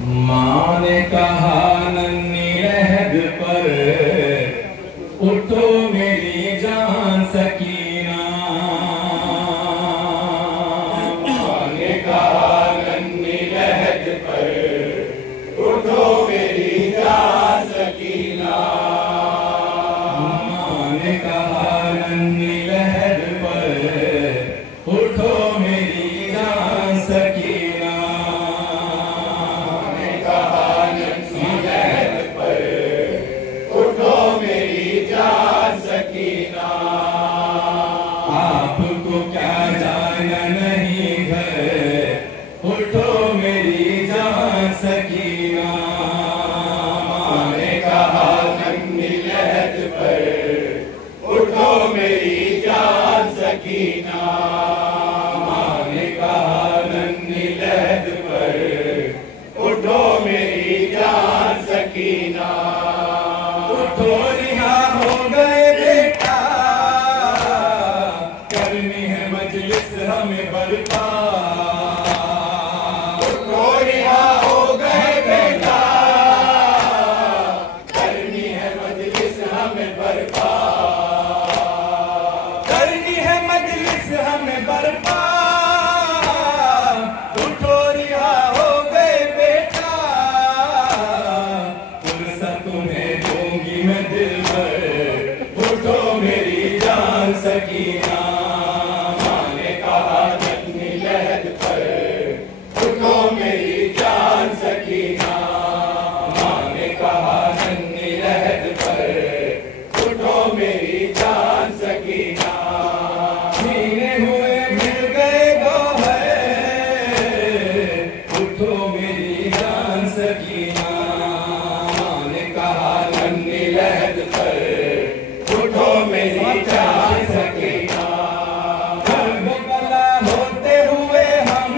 माँ ने कहा नन्ही रहद पर, उठो मेरी जान सकीना। माँ ने कहा नन्ही रहद पर, उठो मेरी जान सकीना। माँ ने कहा नन्ही रहद पर, उठो मेरी जान सकीना। आपको क्या जाना नहीं घर, उठो मेरी जान सकीना। माँ ने कहा नन्ही रहद पर, उठो मेरी जान सकीना। माँ ने कहा नन्ही रहद पर, उठो मेरी जान सकीना। उठो रिहा हो गए बेटा, करनी है मजलिस हमें बरपा। उठो रिहा हो गए बेटा, करनी है मजलिस हमें बरपा। करनी है मजलिस हमें बरपा। उठो रिहा हो गए बेटा, फुर्सत तुम्हें दूंगी मैं दिल भर। उठो मेरी जान सकीना। माँ ने कहा नन्ही रहद पर, उठो मेरी जान सकीना। माँ ने कहा नन्ही रहद पर, उठो मेरी जान सकीना। छीने हुए मिल गए गौहर, उठो मेरी जान सकीना। माँ ने कहा नन्ही रहद पर, उठो मेरी जान सकीना। कर्बला होते हुए हम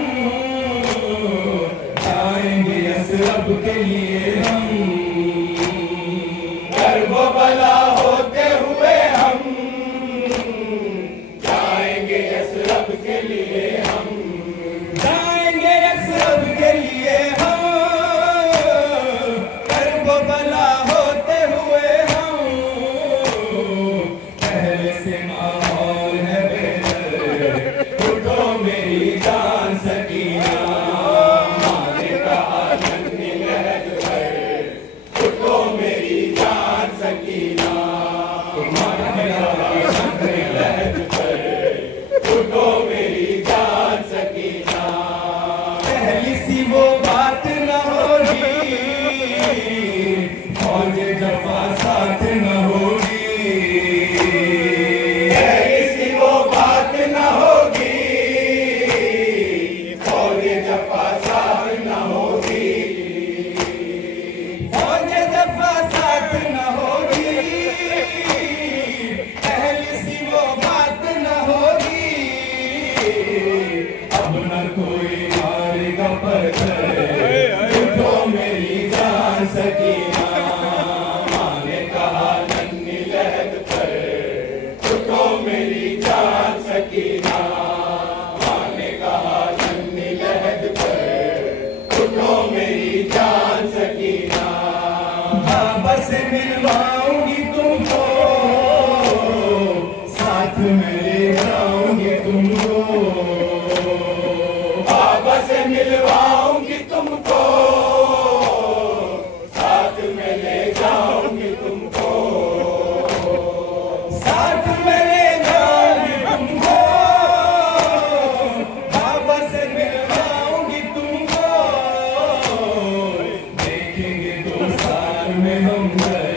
जाएंगे असरब के लिए हम। कर्बला होते हुए हम जाएंगे असरब के लिए हम। जाएंगे असरब के लिए हम। कर्बला होते हुए हम, पहले से माहौल है बेहतर। उठो मेरी जान सकीना। माँ ने कहा नन्ही रहद पर, उठो मेरी जान सकीना। माँ ने कहा नन्ही रहद पर, उठो मेरी जान सकीना। पहली सी वो बात न होगी, फौज जफा साथ न होगी। पहली सी वो बात न होगी, फौज जफा साथ न होगी। फौज जफा साथ न होगी, पहली सी वो बात न होगी। अब न कोई मारेगा पत्थर, उठो मेरी जान सकीना। माँ ने कहा नन्ही रहद पर, उठो मेरी जान सकीना। माँ ने कहा नन्ही रहद पर, उठो मेरी जान सकीना। बाबा से मिलवाऊंगी तुमको, साथ में ले जाऊंगी तुमको। बाबा से मिलवाऊंगी तुमको, साथ में ले जाऊंगी तुमको। साथ में ले जाऊंगी तुमको, बाबा से मिलवाऊंगी तुमको। देखेंगे 2 साल में हम घर,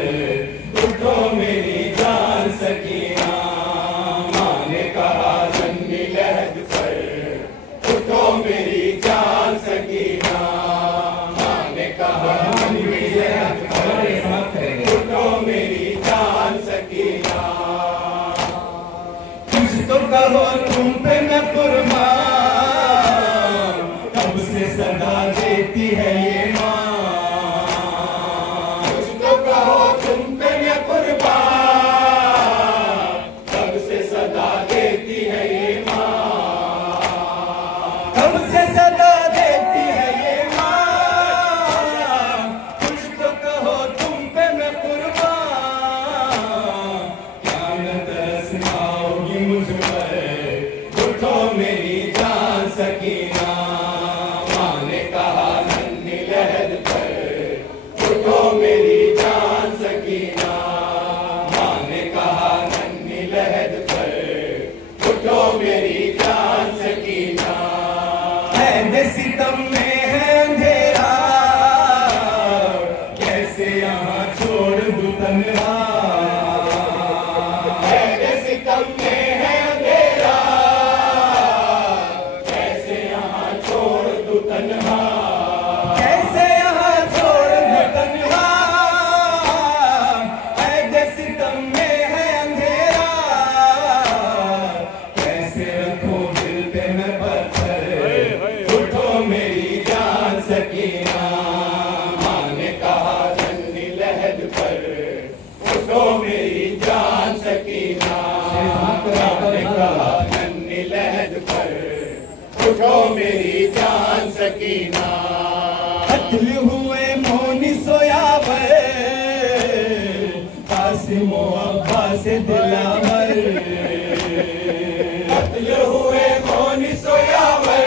सकीना। कत्ल हुए मोनी सोयावर, कासिम अब्बास दिलावर। कत्ल हुए मोनी सोयावर,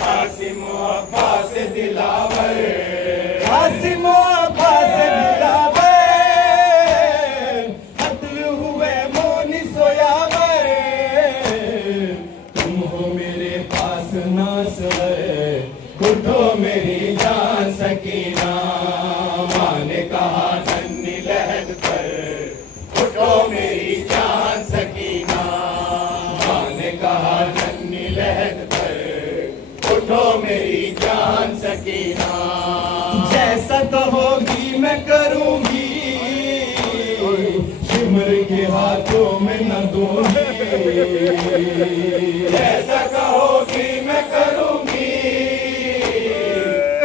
कासिम अब्बास दिलावर। कासिम अब्बास दिलावर, कत्ल हुए मोनी सोयावर। तुम हो मेरे पास नासर, उठो मेरी जान सकीना। माँ ने कहा नन्ही लहद पर, उठो मेरी जान सकीना। माँ ने कहा नन्ही लहद पर, उठो मेरी जान सकीना। जैसा कहोगी मैं करूंगी, शिमर के हाथों में न दूंगी। जैसा कहोगी मैं करूंगी,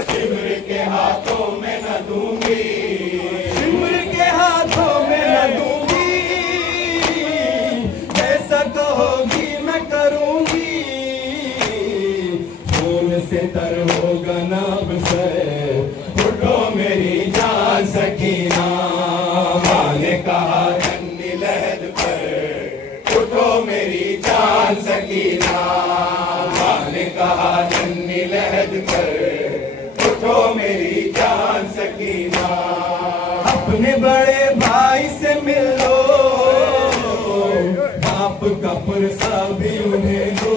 शिमर के हाथों में न दूंगी। शिमर के हाथों में न दूंगी। जैसा कहोगी मैं करूंगी, खून से तर होगा नाब से, उठो मेरी जान सकीना। माँ ने कहा नन्ही लहद पर, उठो मेरी जान सकीना। माँ ने कहा नन्ही लहद पर, उठो मेरी जान सकीना। अपने बड़े भाई से मिल लो, बाप का पुरसा भी उन्हें दो।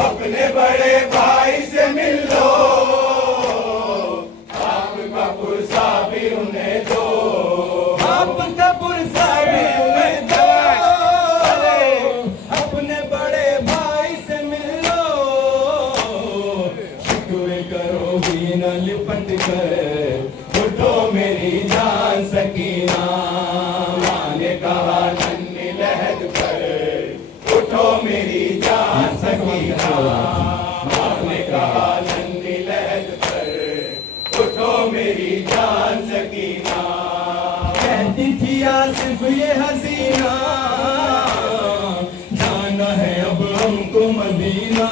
अपने बड़े भाई से मिल लो, बाप का पुरसा भी उन्हें दो। बाप का पुरसा भी उन्हें दो। अपने बड़े भाई से मिल लो, शिकवे करोगी न लिपट कर, उठो मेरी जान सकीना। माँ ने कहा नन्ही लहद पर, उठो मेरी जान सकीना। माँ ने कहा नन्ही लहद पर, उठो मेरी जान सकीना। कहती थी आसिफ ये हसीना, जाना है अब हमको मदीना।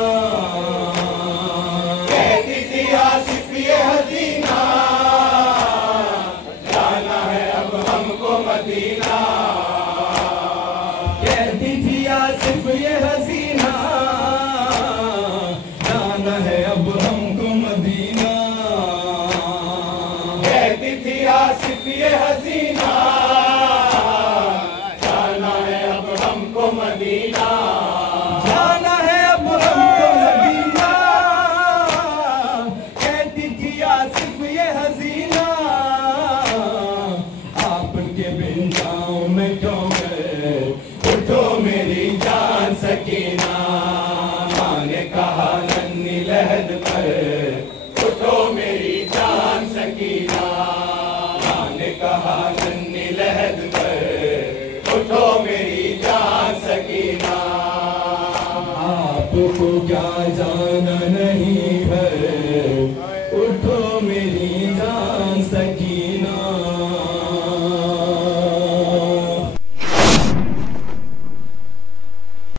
कहती थी आसिफ ये हसीना, जाना है अब हमको मदीना। कहती थी आसिफ ये हसीना, जाना है अब हमको मदीना। कहती थी आसिफ ये हसीना, जाना है अब हमको मदीना। जाना है अब हमको मदीना। कहती थी आसिफ ये हसीना, आपके बिन जाऊं मैं क्यों गए, उठो मेरी जान सकीना। माँ ने कहा नन्ही लहद पर, उठो मेरी जान सकीना। माँ ने कहा नन्ही लहद पर, उठो मेरी जान सकीना। आपको क्या